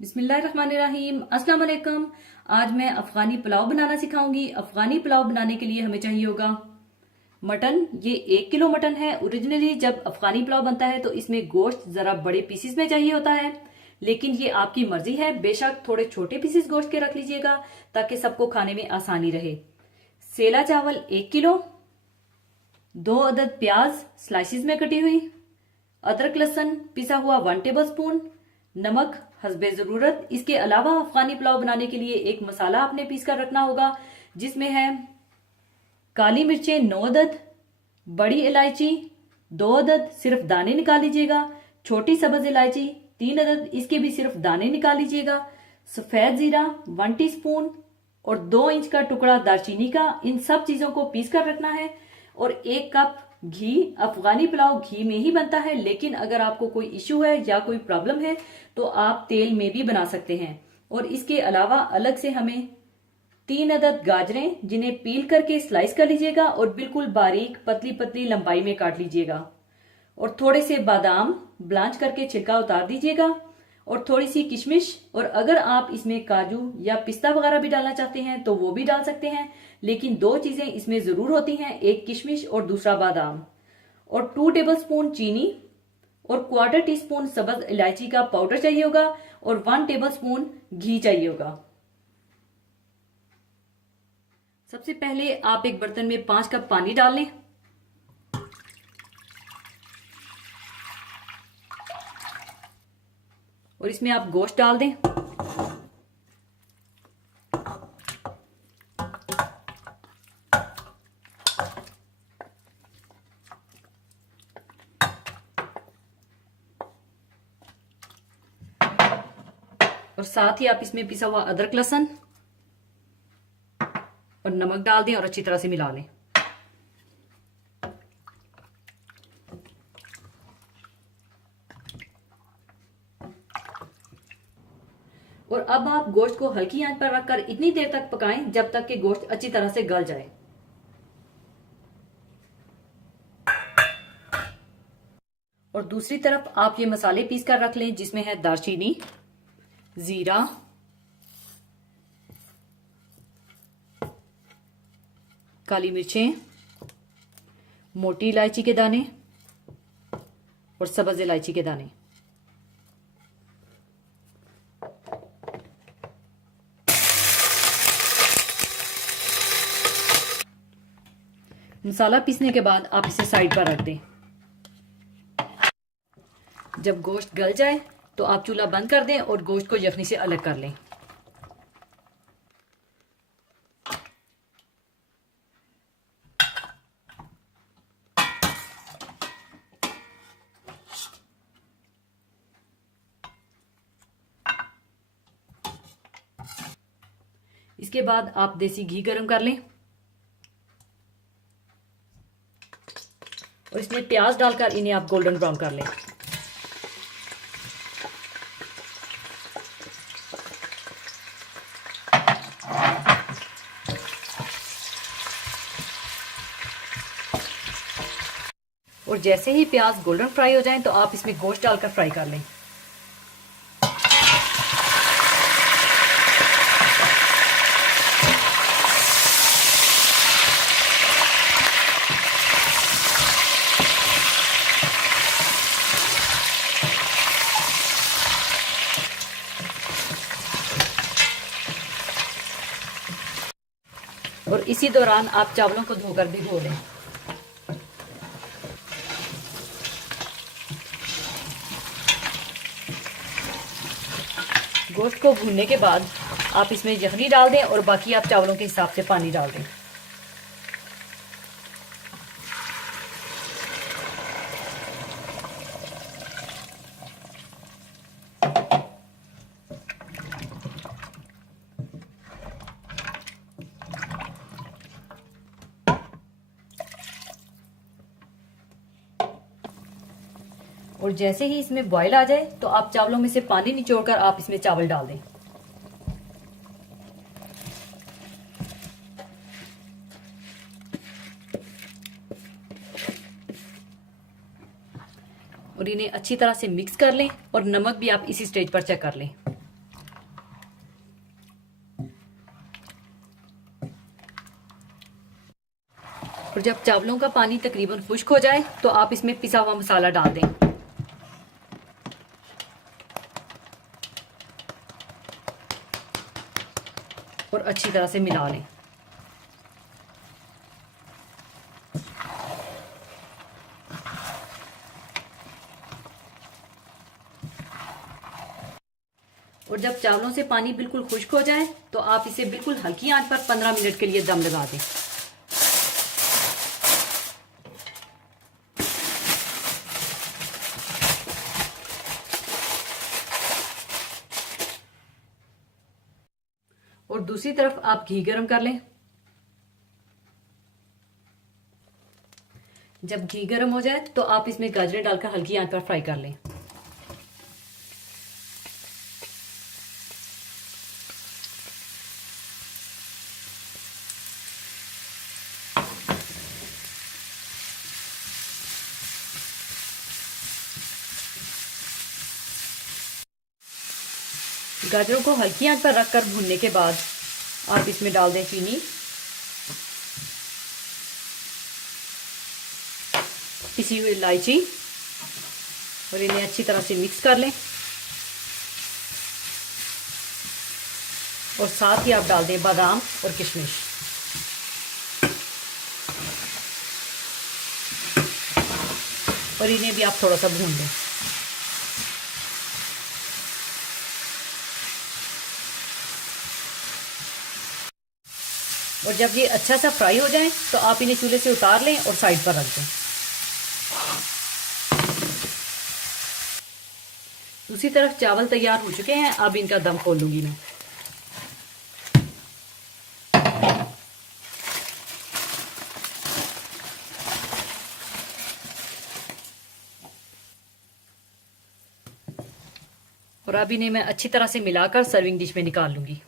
बिस्मिल्लाहिर्रहमानिर्रहीम। अस्सलाम वालेकुम। आज मैं अफगानी पुलाव बनाना सिखाऊंगी। अफगानी पुलाव बनाने के लिए हमें चाहिए होगा मटन। ये 1 किलो मटन है। ओरिजिनली जब अफगानी पुलाव बनता है तो इसमें गोश्त जरा बड़े पीसेस में चाहिए होता है, लेकिन ये आपकी मर्जी है। बेशक थोड़े छोटे पीसेस गोश्त के रख लीजिएगा ताकि सबको खाने में आसानी रहे। सेला चावल 1 किलो, 2 अदद प्याज स्लाइसिस में कटी हुई, अदरक लहसुन पिसा हुआ 1 टेबल स्पून, नमक हस्बे जरूरत। इसके अलावा अफगानी पुलाव बनाने के लिए एक मसाला आपने पीस कर रखना होगा जिसमें है काली मिर्चें 9 अदद, बड़ी इलायची 2 अदद सिर्फ दाने निकाल लीजिएगा, छोटी सब्ज इलायची 3 अदद इसके भी सिर्फ दाने निकाल लीजिएगा, सफेद जीरा 1 टीस्पून और 2 इंच का टुकड़ा दालचीनी का। इन सब चीजों को पीस कर रखना है। और 1 कप घी। अफगानी पुलाव घी में ही बनता है, लेकिन अगर आपको कोई इश्यू है या कोई प्रॉब्लम है तो आप तेल में भी बना सकते हैं। और इसके अलावा अलग से हमें 3 अदद गाजरें जिन्हें पील करके स्लाइस कर लीजिएगा और बिल्कुल बारीक पतली पतली लंबाई में काट लीजिएगा। और थोड़े से बादाम ब्लांच करके छिलका उतार दीजिएगा और थोड़ी सी किशमिश। और अगर आप इसमें काजू या पिस्ता वगैरह भी डालना चाहते हैं तो वो भी डाल सकते हैं, लेकिन 2 चीजें इसमें जरूर होती हैं, एक किशमिश और दूसरा बादाम। और 2 टेबल स्पून चीनी और 1/4 टीस्पून सब्ज इलायची का पाउडर चाहिए होगा और 1 टेबल स्पून घी चाहिए होगा। सबसे पहले आप एक बर्तन में 5 कप पानी डाल लें। और इसमें आप गोश्त डाल दें। और साथ ही आप इसमें पिसा हुआ अदरक लहसुन और नमक डाल दें और अच्छी तरह से मिला लें। और अब आप गोश्त को हल्की आंच पर रखकर इतनी देर तक पकाएं जब तक कि गोश्त अच्छी तरह से गल जाए। और दूसरी तरफ आप ये मसाले पीस कर रख लें जिसमें है दालचीनी, जीरा, काली मिर्चें, मोटी इलायची के दाने और सब्ज इलायची के दाने। मसाला पीसने के बाद आप इसे साइड पर रख दें। जब गोश्त गल जाए तो आप चूल्हा बंद कर दें और गोश्त को यखनी से अलग कर लें। इसके बाद आप देसी घी गरम कर लें और इसमें प्याज डालकर इन्हें आप गोल्डन ब्राउन कर लें। और जैसे ही प्याज गोल्डन फ्राई हो जाएं तो आप इसमें गोश्त डालकर फ्राई कर लें। और इसी दौरान आप चावलों को धोकर भिगो लें। गोश्त को भूनने के बाद आप इसमें यखनी डाल दें और बाकी आप चावलों के हिसाब से पानी डाल दें। और जैसे ही इसमें बॉयल आ जाए तो आप चावलों में से पानी निचोड़कर आप इसमें चावल डाल दें। और इन्हें अच्छी तरह से मिक्स कर लें और नमक भी आप इसी स्टेज पर चेक कर लें। और जब चावलों का पानी तकरीबन खुश्क हो जाए तो आप इसमें पिसा हुआ मसाला डाल दें और अच्छी तरह से मिला लें। और जब चावलों से पानी बिल्कुल खुश्क हो जाए तो आप इसे बिल्कुल हल्की आंच पर 15 मिनट के लिए दम लगा दें। और दूसरी तरफ आप घी गरम कर लें। जब घी गरम हो जाए तो आप इसमें गाजरें डालकर हल्की आंच पर फ्राई कर लें। गाजरों को हल्की आंच पर रखकर भूनने के बाद आप इसमें डाल दें चीनी, पिसी हुई इलायची और इन्हें अच्छी तरह से मिक्स कर लें। और साथ ही आप डाल दें बादाम और किशमिश। और इन्हें भी आप थोड़ा सा भून लें। और जब ये अच्छा सा फ्राई हो जाए तो आप इन्हें चूल्हे से उतार लें और साइड पर रख दें। दूसरी तरफ चावल तैयार हो चुके हैं। अब इनका दम खोल लूंगी मैं। और अब इन्हें मैं अच्छी तरह से मिलाकर सर्विंग डिश में निकाल लूंगी।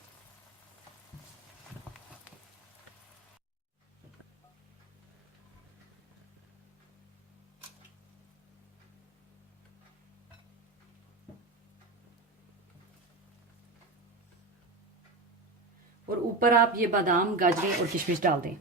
और ऊपर आप ये बादाम, गाजरें और किशमिश डाल दें।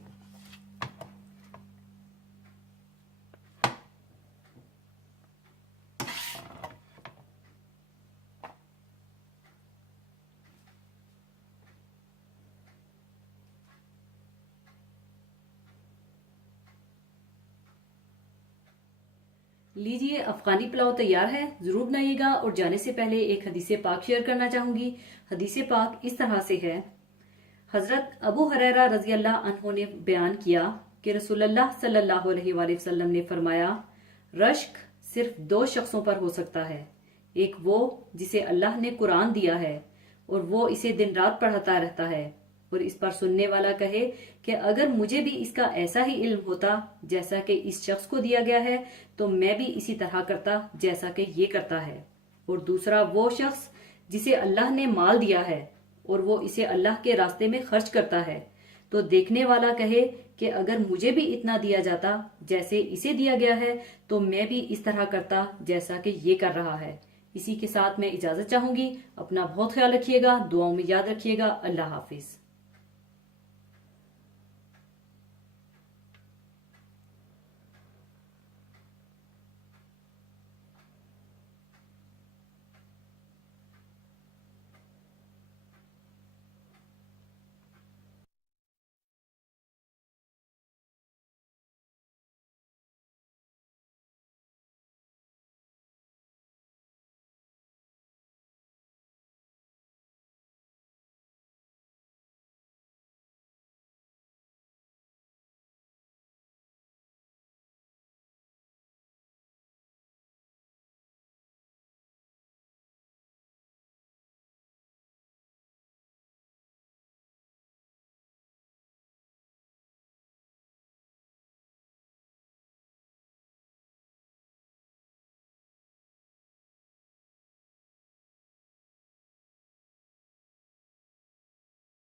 लीजिए, अफगानी पुलाव तैयार है। जरूर बनाइएगा। और जाने से पहले एक हदीस पाक शेयर करना चाहूंगी। हदीस पाक इस तरह से है। हजरत अबू हुरैरा रजी अल्लाह अन्हु ने बयान किया कि रसूलुल्लाह सल्लल्लाहु अलैहि वसल्लम ने फरमाया, रश्क सिर्फ 2 शख्सों पर हो सकता है। एक वो जिसे अल्लाह ने कुरान दिया है और वो इसे दिन रात पढ़ता रहता है और इस पर सुनने वाला कहे कि अगर मुझे भी इसका ऐसा ही इल्म होता जैसा कि इस शख्स को दिया गया है तो मैं भी इसी तरह करता जैसा कि ये करता है। और दूसरा वो शख्स जिसे अल्लाह ने माल दिया है और वो इसे अल्लाह के रास्ते में खर्च करता है तो देखने वाला कहे कि अगर मुझे भी इतना दिया जाता जैसे इसे दिया गया है तो मैं भी इस तरह करता जैसा कि ये कर रहा है। इसी के साथ मैं इजाजत चाहूंगी। अपना बहुत ख्याल रखिएगा। दुआओं में याद रखिएगा। अल्लाह हाफिज।